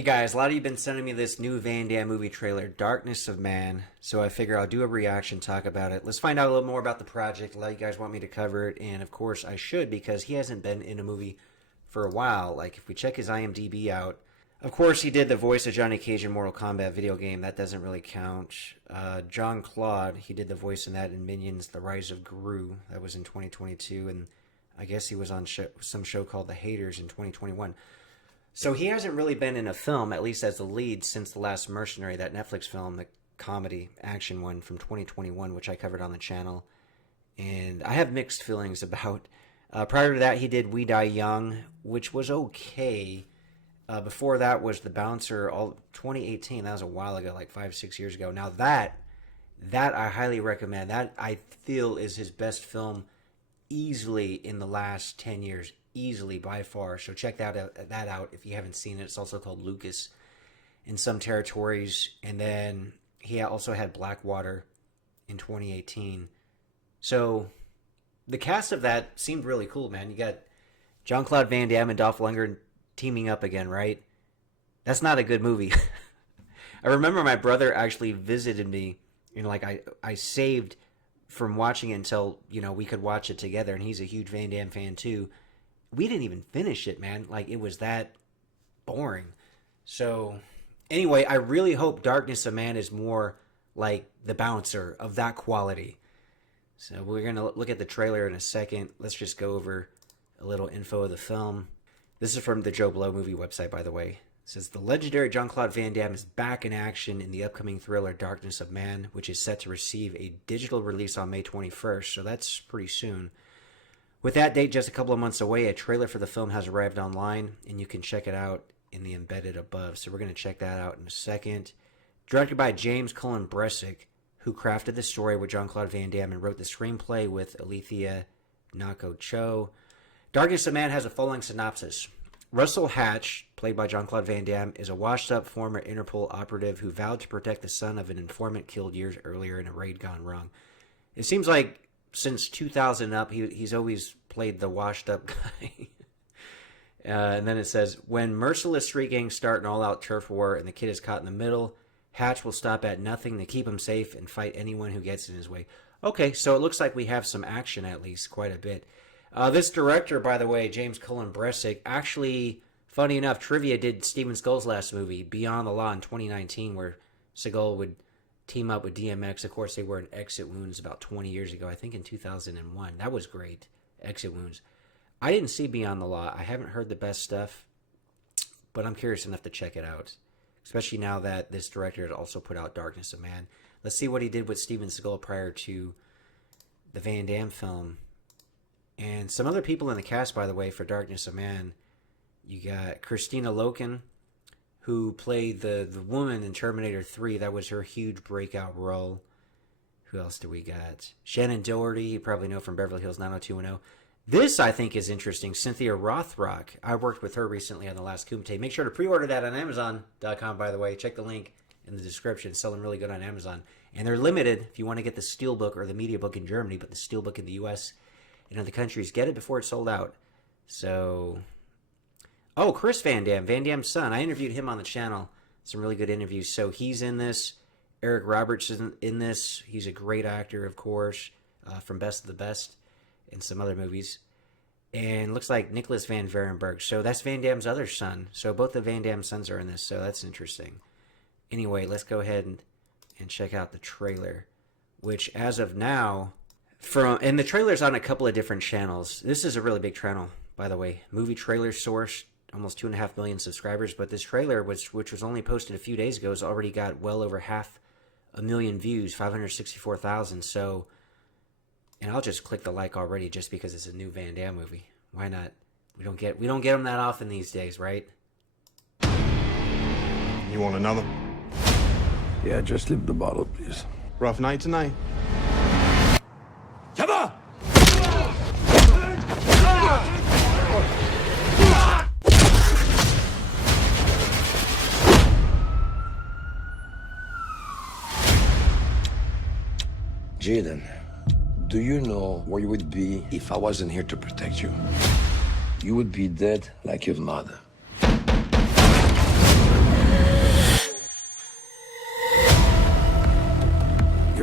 Hey guys, a lot of you have been sending me this new Van Damme movie trailer, Darkness of Man, so I figure I'll do a reaction, talk about it. Let's find out a little more about the project, a lot of you guys want me to cover it, and of course I should because he hasn't been in a movie for a while. Like, if we check his IMDb out, of course he did the voice of Johnny Cage in Mortal Kombat video game, that doesn't really count. Jean-Claude, he did the voice in that in Minions, The Rise of Gru, that was in 2022, and I guess he was on some show called The Haters in 2021. So he hasn't really been in a film, at least as the lead, since The Last Mercenary, that Netflix film, the comedy action one from 2021, which I covered on the channel. And I have mixed feelings about. Prior to that, he did We Die Young, which was okay. Before that was The Bouncer, 2018. That was a while ago, like 5-6 years ago. Now that I highly recommend. That I feel is his best film easily in the last 10 years. Easily, by far. So check that out if you haven't seen it. It's also called Lucas in some territories. And then he also had Blackwater in 2018. So the cast of that seemed really cool, man. You got Jean-Claude Van Damme and Dolph Lundgren teaming up again, right? That's not a good movie. I remember my brother actually visited me, like I saved from watching it until, we could watch it together, and he's a huge Van Damme fan too. We didn't even finish it, man. Like, it was that boring. So, anyway, I really hope Darkness of Man is more like The Bouncer, of that quality. So, we're going to look at the trailer in a second. Let's just go over a little info of the film. This is from the Joe Blow movie website, by the way. It says, the legendary Jean-Claude Van Damme is back in action in the upcoming thriller Darkness of Man, which is set to receive a digital release on May 21st, so that's pretty soon. With that date just a couple of months away, a trailer for the film has arrived online, and you can check it out in the embedded above. So we're going to check that out in a second. Directed by James Cullen Bresic, who crafted the story with Jean-Claude Van Damme and wrote the screenplay with Alethea Nako Cho. Darkness of Man has a following synopsis. Russell Hatch, played by Jean-Claude Van Damme, is a washed-up former Interpol operative who vowed to protect the son of an informant killed years earlier in a raid gone wrong. It seems like since 2000 up, he's always played the washed-up guy. And then it says, when merciless street gangs start an all-out turf war and the kid is caught in the middle, Hatch will stop at nothing to keep him safe and fight anyone who gets in his way. Okay, so it looks like we have some action, at least, quite a bit. This director, by the way, James Cullen Bresic, actually, funny enough, Trivia did Steven Seagal's last movie, Beyond the Law, in 2019, where Seagal would team up with DMX. Of course, they were in Exit Wounds about 20 years ago, I think in 2001. That was great, Exit Wounds. I didn't see Beyond the Law. I haven't heard the best stuff, but I'm curious enough to check it out, especially now that this director had also put out Darkness of Man. Let's see what he did with Steven Seagal prior to the Van Damme film. And some other people in the cast, by the way, for Darkness of Man. You got Christina Loken, who played the woman in Terminator 3. That was her huge breakout role. Who else do we got? Shannon Doherty, you probably know from Beverly Hills 90210. This, I think, is interesting. Cynthia Rothrock. I worked with her recently on the Last Kumite. Make sure to pre-order that on Amazon.com, by the way. Check the link in the description. It's selling really good on Amazon. And they're limited if you want to get the Steelbook or the Media Book in Germany, but the Steelbook in the U.S. and other countries. Get it before it's sold out. So... oh, Chris Van Damme, Van Damme's son. I interviewed him on the channel. Some really good interviews. So he's in this. Eric Roberts is in this. He's a great actor, of course, from Best of the Best and some other movies. And looks like Nicholas Van Varenberg. So that's Van Damme's other son. So both the Van Damme sons are in this. So that's interesting. Anyway, let's go ahead and check out the trailer, which as of now, and the trailer's on a couple of different channels. This is a really big channel, by the way. Movie Trailer Source. Almost 2.5 million subscribers, but this trailer, which was only posted a few days ago, has already got well over 500,000 views, 564,000. So, and I'll just click the like already, just because it's a new Van Damme movie. Why not? We don't get them that often these days, right? You want another? Yeah, just leave the bottle, please. Rough night tonight. Come on! Jaden, do you know where you would be if I wasn't here to protect you? You would be dead like your mother.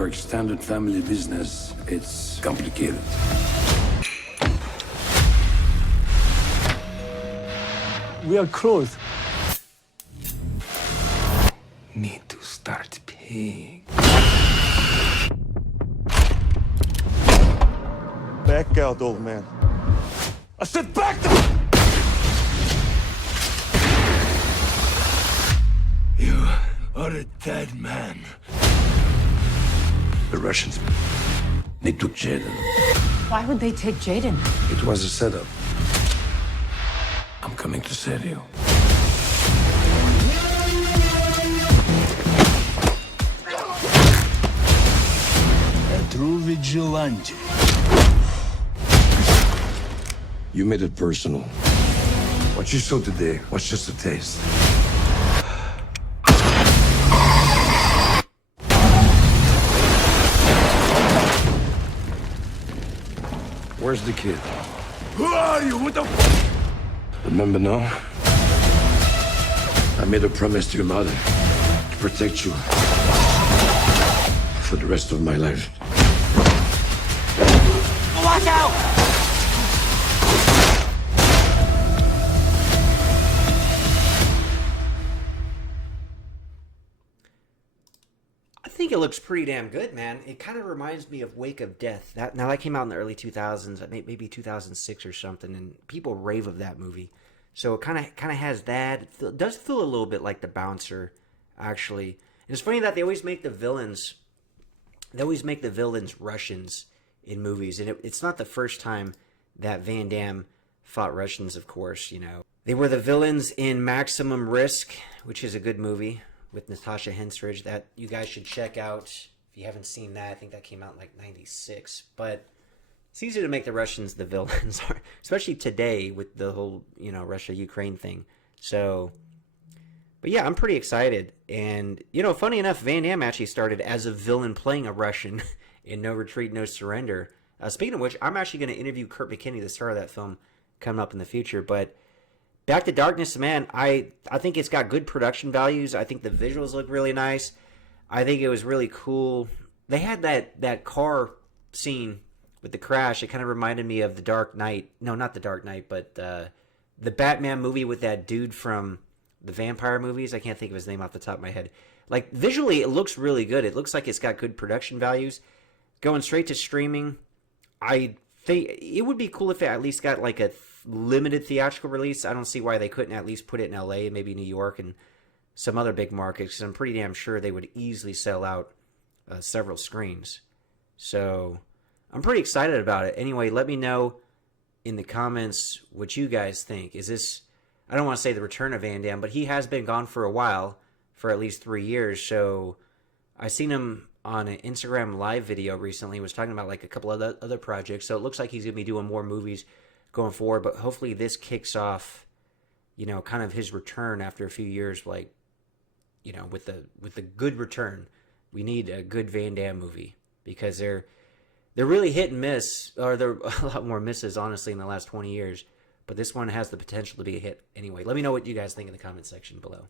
our extended family business, it's complicated. We are close. Need to start paying. Back out, old man. I said back the... You are a dead man. The Russians, they took Jaden. Why would they take Jaden? It was a setup. I'm coming to save you. A true vigilante. You made it personal. What you saw today was just a taste. Where's the kid? Who are you? What the f... Remember now? I made a promise to your mother to protect you for the rest of my life. Watch out! I think it looks pretty damn good, man. It kind of reminds me of Wake of Death. That came out in the early 2000s, maybe 2006 or something, and people rave of that movie. So it kind of has that. It does feel a little bit like The Bouncer, actually. And it's funny that they always make the villains Russians in movies, and it's not the first time that Van Damme fought Russians, of course. You know, they were the villains in Maximum Risk, which is a good movie with Natasha Henstridge that you guys should check out if you haven't seen that. I think that came out in like 96. But it's easy to make the Russians the villains, especially today with the whole, Russia-Ukraine thing. So, but yeah, I'm pretty excited. And, funny enough, Van Damme actually started as a villain playing a Russian in No Retreat, No Surrender. Speaking of which, I'm actually going to interview Kurt McKinney, the star of that film, coming up in the future. But Back to Darkness, man, I think it's got good production values. I think the visuals look really nice. I think it was really cool. They had that car scene with the crash. It kind of reminded me of The Dark Knight. No, not The Dark Knight, but the Batman movie with that dude from the vampire movies. I can't think of his name off the top of my head. Like, visually, it looks really good. It looks like it's got good production values. Going straight to streaming, I think it would be cool if it at least got like a limited theatrical release. I don't see why they couldn't at least put it in LA, maybe New York, and some other big markets, because I'm pretty damn sure they would easily sell out several screens. So I'm pretty excited about it. Anyway, let me know in the comments what you guys think. Is this, I don't want to say the return of Van Damme, but he has been gone for a while, for at least 3 years. So I seen him on an Instagram live video recently. He was talking about like a couple of other projects. So it looks like he's going to be doing more movies going forward, but hopefully this kicks off, kind of his return after a few years, like, with the good return. We need a good Van Damme movie, because they're really hit and miss, or they're a lot more misses, honestly, in the last 20 years, but this one has the potential to be a hit. Anyway, let me know what you guys think in the comment section below.